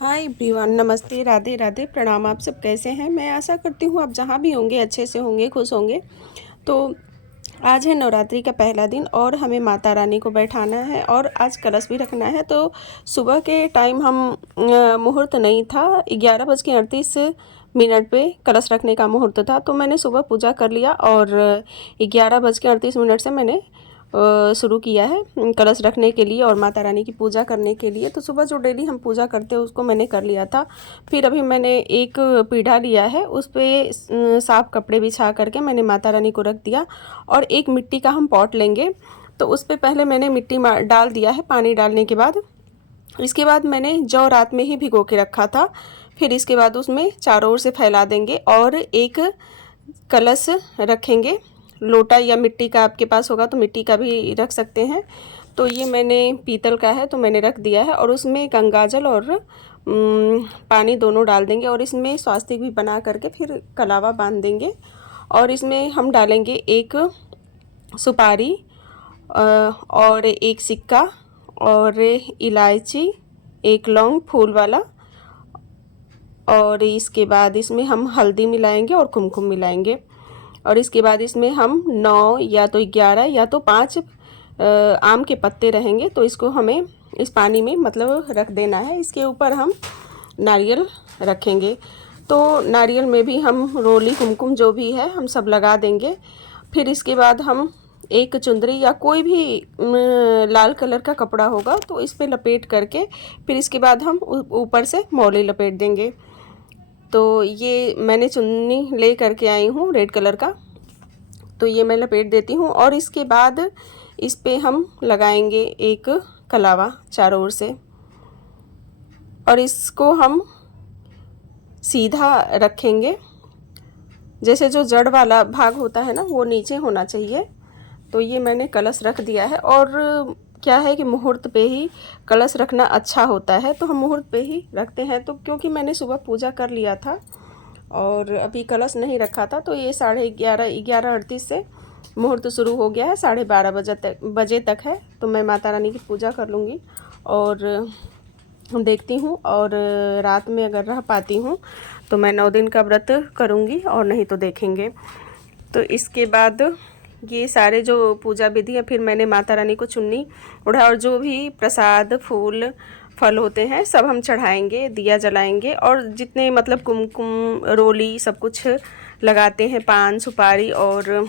Hi everyone, नमस्ते, राधे राधे, प्रणाम। आप सब कैसे हैं? मैं आशा करती हूँ आप जहाँ भी होंगे अच्छे से होंगे, खुश होंगे। तो आज है नवरात्रि का पहला दिन और हमें माता रानी को बैठाना है और आज कलश भी रखना है। तो सुबह के टाइम हम मुहूर्त नहीं था, 11:38 पे कलश रखने का मुहूर्त था। तो मैंने सुबह पूजा कर लिया और 11:38 से मैंने शुरू किया है कलश रखने के लिए और माता रानी की पूजा करने के लिए। तो सुबह जो डेली हम पूजा करते हैं उसको मैंने कर लिया था। फिर अभी मैंने एक पीढ़ा लिया है, उस पे साफ कपड़े बिछा करके मैंने माता रानी को रख दिया और एक मिट्टी का हम पॉट लेंगे। तो उस पर पहले मैंने मिट्टी डाल दिया है पानी डालने के बाद। इसके बाद मैंने जौ रात में ही भिगो के रखा था। फिर इसके बाद उसमें चारों ओर से फैला देंगे और एक कलश रखेंगे। लोटा या मिट्टी का आपके पास होगा तो मिट्टी का भी रख सकते हैं। तो ये मैंने पीतल का है तो मैंने रख दिया है और उसमें गंगाजल और पानी दोनों डाल देंगे और इसमें स्वास्तिक भी बना करके फिर कलावा बांध देंगे। और इसमें हम डालेंगे एक सुपारी और एक सिक्का और इलायची, एक लौंग फूल वाला, और इसके बाद इसमें हम हल्दी मिलाएंगे और कुमकुम मिलाएंगे। और इसके बाद इसमें हम 9 या तो 11 या तो 5 आम के पत्ते रहेंगे तो इसको हमें इस पानी में मतलब रख देना है। इसके ऊपर हम नारियल रखेंगे। तो नारियल में भी हम रोली कुमकुम जो भी है हम सब लगा देंगे। फिर इसके बाद हम एक चुंदरी या कोई भी लाल कलर का कपड़ा होगा तो इस पे लपेट करके फिर इसके बाद हम ऊपर से मौली लपेट देंगे। तो ये मैंने चुन्नी ले करके आई हूँ रेड कलर का, तो ये मैं लपेट देती हूँ। और इसके बाद इस पे हम लगाएंगे एक कलावा चारों ओर से और इसको हम सीधा रखेंगे। जैसे जो जड़ वाला भाग होता है ना वो नीचे होना चाहिए। तो ये मैंने कलश रख दिया है। और क्या है कि मुहूर्त पे ही कलश रखना अच्छा होता है, तो हम मुहूर्त पे ही रखते हैं। तो क्योंकि मैंने सुबह पूजा कर लिया था और अभी कलश नहीं रखा था तो ये 11:38 से मुहूर्त शुरू हो गया है, 12:30 बजे तक है। तो मैं माता रानी की पूजा कर लूँगी और देखती हूँ, और रात में अगर रह पाती हूँ तो मैं 9 दिन का व्रत करूँगी और नहीं तो देखेंगे। तो इसके बाद ये सारे जो पूजा विधि है, फिर मैंने माता रानी को चुन्नी ओढ़ा और जो भी प्रसाद फूल फल होते हैं सब हम चढ़ाएंगे, दिया जलाएंगे और जितने मतलब कुमकुम रोली सब कुछ लगाते हैं, पान सुपारी और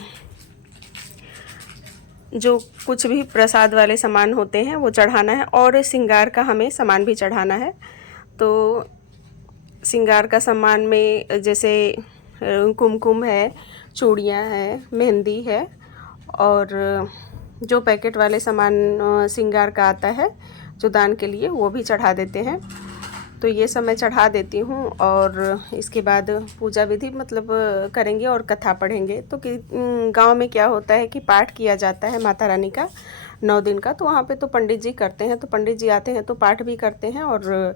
जो कुछ भी प्रसाद वाले सामान होते हैं वो चढ़ाना है। और श्रृंगार का हमें सामान भी चढ़ाना है। तो श्रृंगार का सामान में जैसे कुमकुम है, चूड़ियाँ हैं, मेहंदी है और जो पैकेट वाले सामान श्रृंगार का आता है जो दान के लिए वो भी चढ़ा देते हैं। तो ये सब मैं चढ़ा देती हूँ और इसके बाद पूजा विधि मतलब करेंगे और कथा पढ़ेंगे। तो कि गांव में क्या होता है कि पाठ किया जाता है माता रानी का 9 दिन का, तो वहाँ पे तो पंडित जी करते हैं। तो पंडित जी आते हैं तो पाठ भी करते हैं और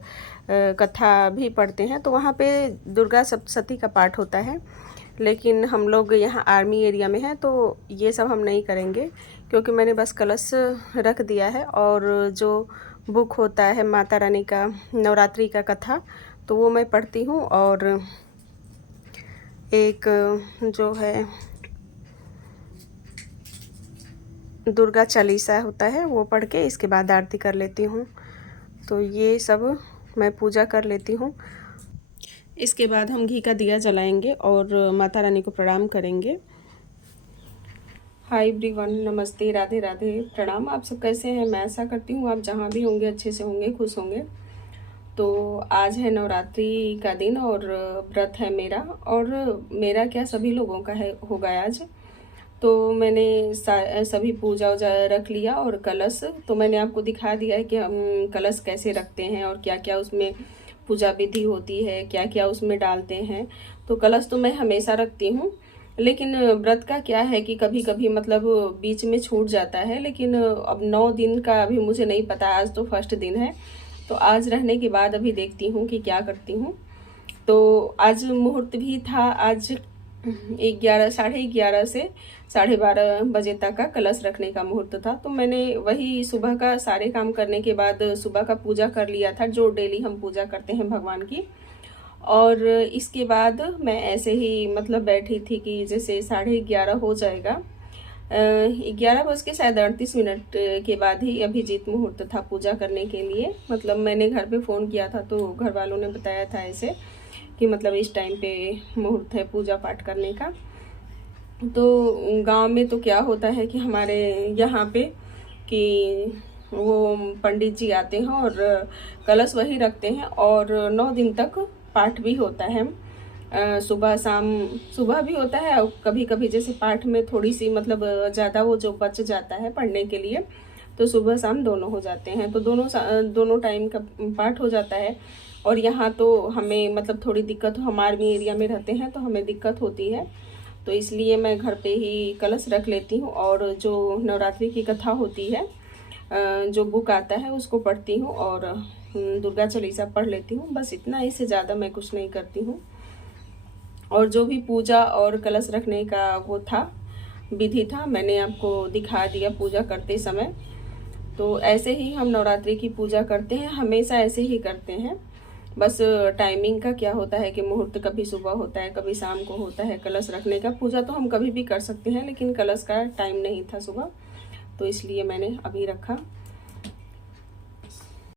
कथा भी पढ़ते हैं। तो वहाँ पे दुर्गा सप्तशती का पाठ होता है। लेकिन हम लोग यहाँ आर्मी एरिया में हैं तो ये सब हम नहीं करेंगे, क्योंकि मैंने बस कलश रख दिया है। और जो बुक होता है माता रानी का नवरात्रि का कथा तो वो मैं पढ़ती हूँ और एक जो है दुर्गा चालीसा होता है वो पढ़ के इसके बाद आरती कर लेती हूँ। तो ये सब मैं पूजा कर लेती हूँ। इसके बाद हम घी का दिया जलाएंगे और माता रानी को प्रणाम करेंगे। हाय एवरीवन, नमस्ते, राधे राधे, प्रणाम। आप सब कैसे हैं? मैं आशा करती हूँ आप जहाँ भी होंगे अच्छे से होंगे, खुश होंगे। तो आज है नवरात्रि का दिन और व्रत है मेरा, और मेरा क्या सभी लोगों का है होगा आज। तो मैंने सभी पूजा वूजा रख लिया और कलश तो मैंने आपको दिखा दिया है कि हम कलश कैसे रखते हैं और क्या क्या उसमें पूजा विधि होती है, क्या क्या उसमें डालते हैं। तो कलश तो मैं हमेशा रखती हूँ, लेकिन व्रत का क्या है कि कभी कभी मतलब बीच में छूट जाता है। लेकिन अब 9 दिन का अभी मुझे नहीं पता, आज तो फर्स्ट दिन है। तो आज रहने के बाद अभी देखती हूँ कि क्या करती हूँ। तो आज मुहूर्त भी था, आज 11 11:30 से 12:30 बजे तक का कलश रखने का मुहूर्त था। तो मैंने वही सुबह का सारे काम करने के बाद सुबह का पूजा कर लिया था, जो डेली हम पूजा करते हैं भगवान की। और इसके बाद मैं ऐसे ही मतलब बैठी थी कि जैसे 11:30 हो जाएगा। 11 बज के शायद 38 मिनट के बाद ही अभिजीत मुहूर्त था पूजा करने के लिए। मतलब मैंने घर पे फ़ोन किया था तो घर वालों ने बताया था ऐसे कि मतलब इस टाइम पे मुहूर्त है पूजा पाठ करने का। तो गांव में तो क्या होता है कि हमारे यहाँ पे कि वो पंडित जी आते हैं और कलश वही रखते हैं और 9 दिन तक पाठ भी होता है। सुबह शाम, सुबह भी होता है और कभी कभी जैसे पाठ में थोड़ी सी मतलब ज़्यादा वो जो बच जाता है पढ़ने के लिए, तो सुबह शाम दोनों हो जाते हैं। तो दोनों टाइम का पाठ हो जाता है। और यहाँ तो हमें मतलब थोड़ी दिक्कत, हमारे भी एरिया में रहते हैं तो हमें दिक्कत होती है, तो इसलिए मैं घर पे ही कलश रख लेती हूँ और जो नवरात्रि की कथा होती है, जो बुक आता है उसको पढ़ती हूँ और दुर्गा चालीसा पढ़ लेती हूँ। बस इतना, इससे ज़्यादा मैं कुछ नहीं करती हूँ। और जो भी पूजा और कलश रखने का वो था, विधि था, मैंने आपको दिखा दिया पूजा करते समय। तो ऐसे ही हम नवरात्रि की पूजा करते हैं, हमेशा ऐसे ही करते हैं। बस टाइमिंग का क्या होता है कि मुहूर्त कभी सुबह होता है, कभी शाम को होता है कलश रखने का। पूजा तो हम कभी भी कर सकते हैं, लेकिन कलश का टाइम नहीं था सुबह, तो इसलिए मैंने अभी रखा।